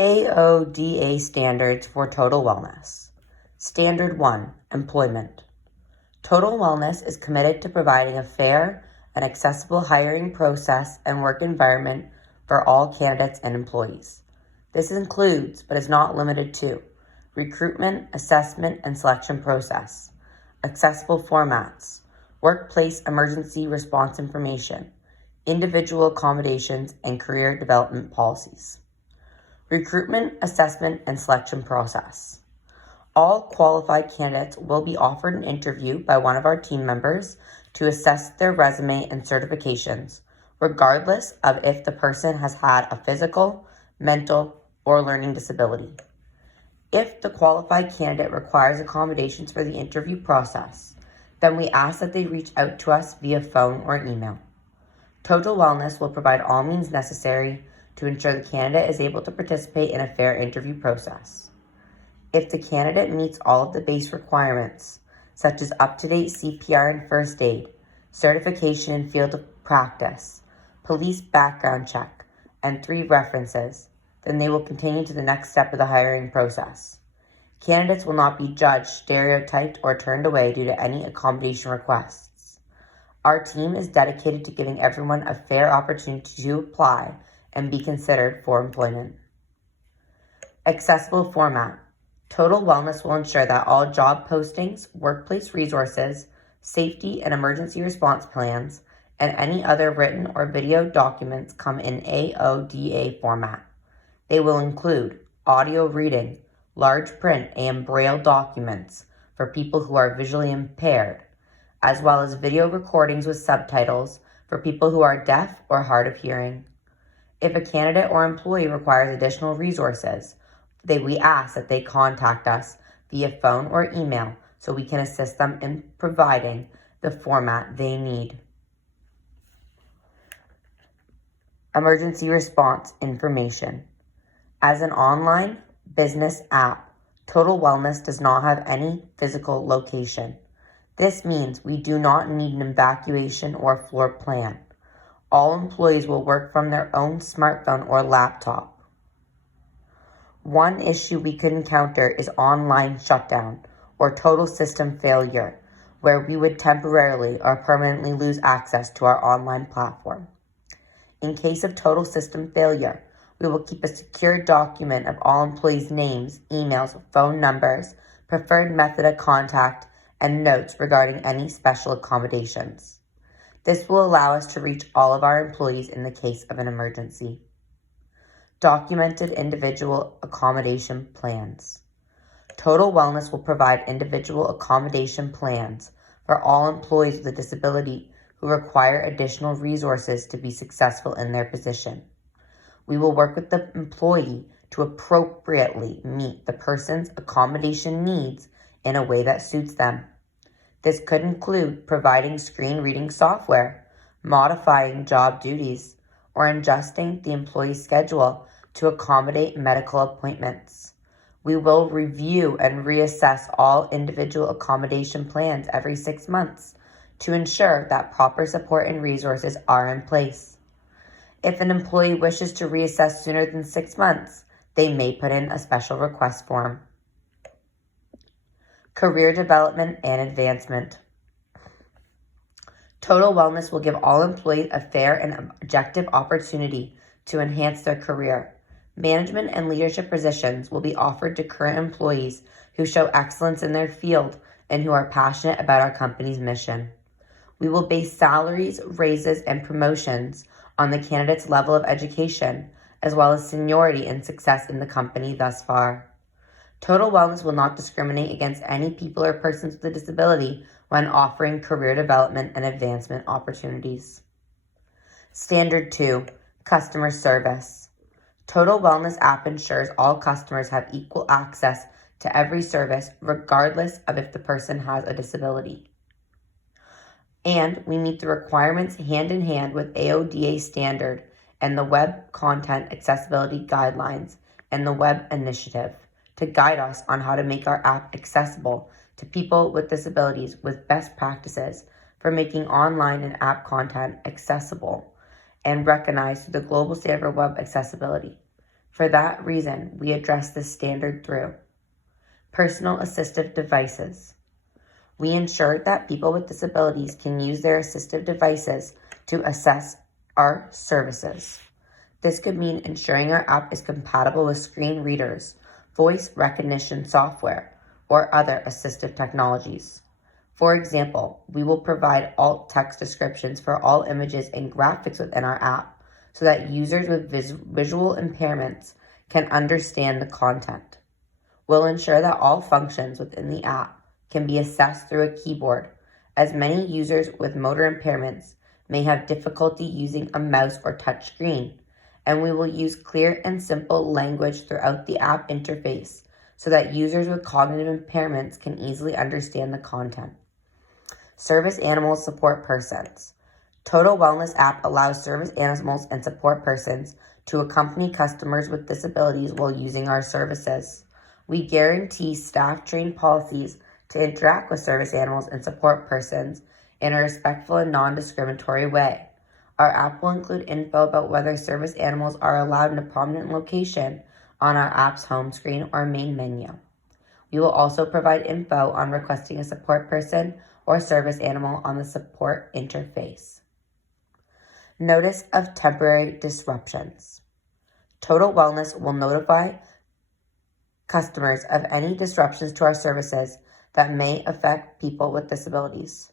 AODA standards for total wellness. Standard 1, employment. Total wellness is committed to providing a fair and accessible hiring process and work environment for all candidates and employees. This includes, but is not limited to, recruitment, assessment, and selection process, accessible formats, workplace emergency response information, individual accommodations, and career development policies. Recruitment, assessment, and selection process. All qualified candidates will be offered an interview by one of our team members to assess their resume and certifications, regardless of if the person has had a physical, mental, or learning disability. If the qualified candidate requires accommodations for the interview process, then we ask that they reach out to us via phone or email. Total Wellness will provide all means necessary to ensure the candidate is able to participate in a fair interview process. If the candidate meets all of the base requirements, such as up-to-date CPR and first aid, certification in field of practice, police background check, and 3 references, then they will continue to the next step of the hiring process. Candidates will not be judged, stereotyped, or turned away due to any accommodation requests. Our team is dedicated to giving everyone a fair opportunity to apply and be considered for employment. Accessible format. Total Wellness will ensure that all job postings, workplace resources, safety and emergency response plans, and any other written or video documents come in AODA format. They will include audio reading, large print and braille documents for people who are visually impaired, as well as video recordings with subtitles for people who are deaf or hard of hearing. If a candidate or employee requires additional resources, we ask that they contact us via phone or email so we can assist them in providing the format they need. Emergency response information. As an online business app, Total Wellness does not have any physical location. This means we do not need an evacuation or floor plan. All employees will work from their own smartphone or laptop. One issue we could encounter is online shutdown or total system failure, where we would temporarily or permanently lose access to our online platform. In case of total system failure, we will keep a secure document of all employees' names, emails, phone numbers, preferred method of contact, and notes regarding any special accommodations. This will allow us to reach all of our employees in the case of an emergency. Documented individual accommodation plans. Total Wellness will provide individual accommodation plans for all employees with a disability who require additional resources to be successful in their position. We will work with the employee to appropriately meet the person's accommodation needs in a way that suits them. This could include providing screen reading software, modifying job duties, or adjusting the employee's schedule to accommodate medical appointments. We will review and reassess all individual accommodation plans every 6 months to ensure that proper support and resources are in place. If an employee wishes to reassess sooner than 6 months, they may put in a special request form. Career development and advancement. Total Wellness will give all employees a fair and objective opportunity to enhance their career. Management and leadership positions will be offered to current employees who show excellence in their field and who are passionate about our company's mission. We will base salaries, raises, and promotions on the candidate's level of education, as well as seniority and success in the company thus far. Total Wellness will not discriminate against any people or persons with a disability when offering career development and advancement opportunities. Standard 2, customer service. Total Wellness app ensures all customers have equal access to every service, regardless of if the person has a disability. And we meet the requirements hand in hand with AODA standard and the Web Content Accessibility Guidelines and the Web Initiative to guide us on how to make our app accessible to people with disabilities with best practices for making online and app content accessible and recognized through the Global Standard for Web Accessibility. For that reason, we address this standard through personal assistive devices. We ensure that people with disabilities can use their assistive devices to access our services. This could mean ensuring our app is compatible with screen readers, voice recognition software, or other assistive technologies. For example, we will provide alt text descriptions for all images and graphics within our app so that users with visual impairments can understand the content. We'll ensure that all functions within the app can be accessed through a keyboard, as many users with motor impairments may have difficulty using a mouse or touch screen, and we will use clear and simple language throughout the app interface so that users with cognitive impairments can easily understand the content. Service animals support persons. Total Wellness app allows service animals and support persons to accompany customers with disabilities while using our services. We guarantee staff-trained policies to interact with service animals and support persons in a respectful and non-discriminatory way. Our app will include info about whether service animals are allowed in a prominent location on our app's home screen or main menu. We will also provide info on requesting a support person or service animal on the support interface. Notice of temporary disruptions. Total Wellness will notify customers of any disruptions to our services that may affect people with disabilities.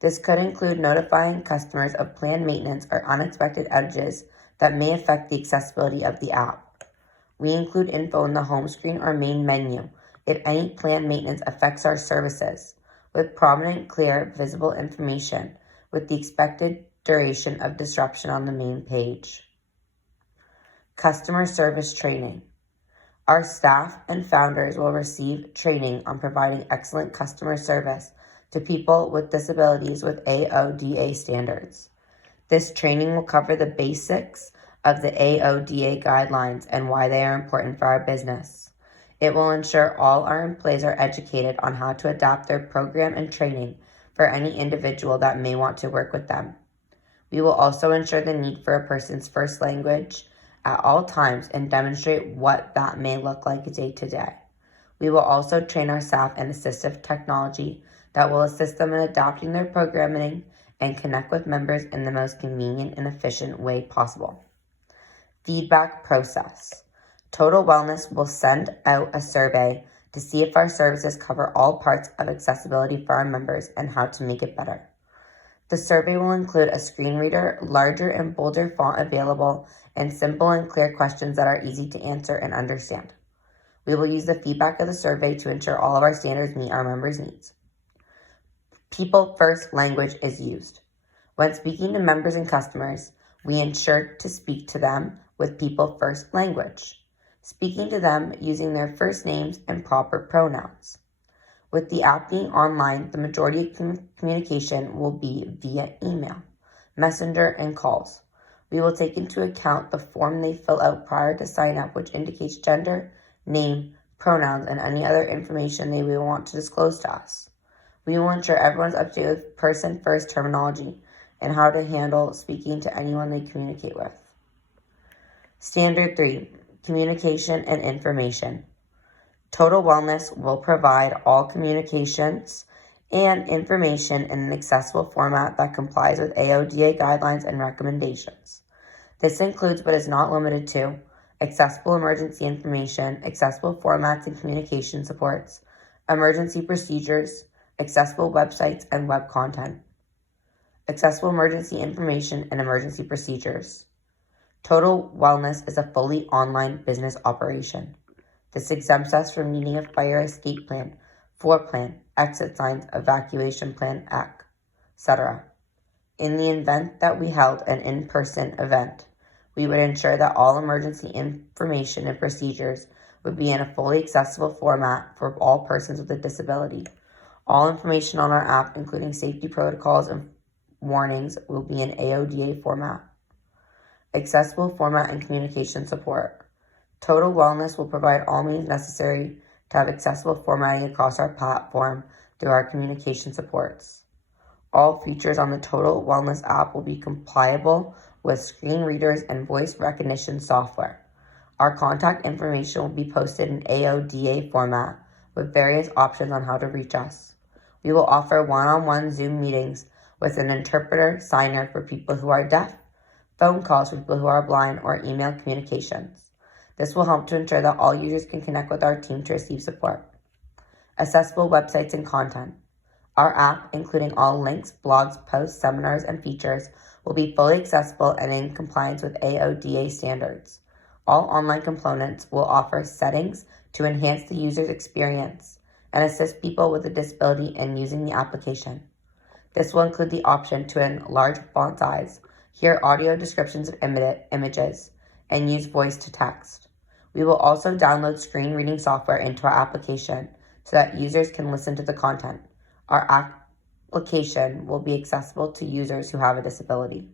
This could include notifying customers of planned maintenance or unexpected outages that may affect the accessibility of the app. We include info in the home screen or main menu if any planned maintenance affects our services, with prominent, clear, visible information with the expected duration of disruption on the main page. Customer service training. Our staff and founders will receive training on providing excellent customer service to people with disabilities with AODA standards. This training will cover the basics of the AODA guidelines and why they are important for our business. It will ensure all our employees are educated on how to adapt their program and training for any individual that may want to work with them. We will also ensure the need for a person's first language at all times and demonstrate what that may look like day to day. We will also train our staff in assistive technology that will assist them in adapting their programming and connect with members in the most convenient and efficient way possible. Feedback process. Total Wellness will send out a survey to see if our services cover all parts of accessibility for our members and how to make it better. The survey will include a screen reader, larger and bolder font available, and simple and clear questions that are easy to answer and understand. We will use the feedback of the survey to ensure all of our standards meet our members' needs. People first language is used. When speaking to members and customers, we ensure to speak to them with people first language, speaking to them using their first names and proper pronouns. With the app being online, the majority of communication will be via email, messenger, and calls. We will take into account the form they fill out prior to sign up, which indicates gender, name, pronouns, and any other information they will want to disclose to us. We will ensure everyone's up to date with person-first terminology and how to handle speaking to anyone they communicate with. Standard 3, communication and information. Total Wellness will provide all communications and information in an accessible format that complies with AODA guidelines and recommendations. This includes, but is not limited to, accessible emergency information, accessible formats and communication supports, emergency procedures, accessible websites and web content, accessible emergency information and emergency procedures. Total Wellness is a fully online business operation. This exempts us from needing a fire escape plan, floor plan, exit signs, evacuation plan, etc. In the event that we held an in-person event, we would ensure that all emergency information and procedures would be in a fully accessible format for all persons with a disability. All information on our app, including safety protocols and warnings, will be in AODA format. Accessible format and communication support. Total Wellness will provide all means necessary to have accessible formatting across our platform through our communication supports. All features on the Total Wellness app will be compatible with screen readers and voice recognition software. Our contact information will be posted in AODA format with various options on how to reach us. We will offer one-on-one Zoom meetings with an interpreter signer for people who are deaf, phone calls for people who are blind, or email communications. This will help to ensure that all users can connect with our team to receive support. Accessible websites and content. Our app, including all links, blogs, posts, seminars, and features, will be fully accessible and in compliance with AODA standards. All online components will offer settings to enhance the user's experience and assist people with a disability in using the application. This will include the option to enlarge font size, hear audio descriptions of images, and use voice to text. We will also download screen reading software into our application so that users can listen to the content. Our application will be accessible to users who have a disability.